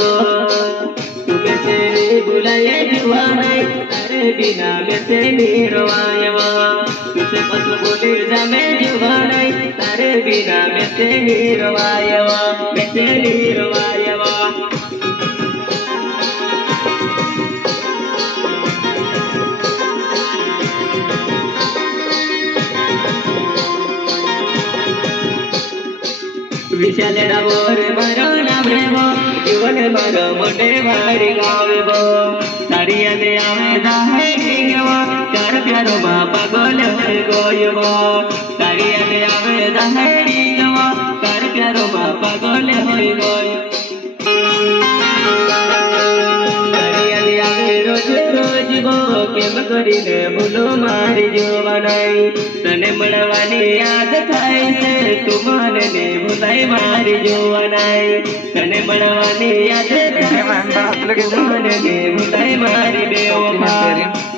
वो तू कैसे बुलाए जुआना तारे बिना कैसे निरवाए वो तुझसे पस बोले जामे जुआना तारे बिना कैसे निरवाए वो कैसे निरवाए वो विशाल डाबोर मारो नामे वो जीवन मारो मोटे मारी गावे वो तारिया दे आवे दाहे गवा कर प्यारो मा पागल होय गोय वो तारिया दे आवे दाहे गवा कर प्यारो मा पागल होय गोय तारिया दे आवे रोज रोज वो केम करीने भूलो मारी जोवानाई तने મળવાની યાદ થાય છે તું મને ભૂલાઈ મારી જોવાનાઈ તને મળવાની યાદ થાય છે તું મને ભૂલાઈ મારી બેવફા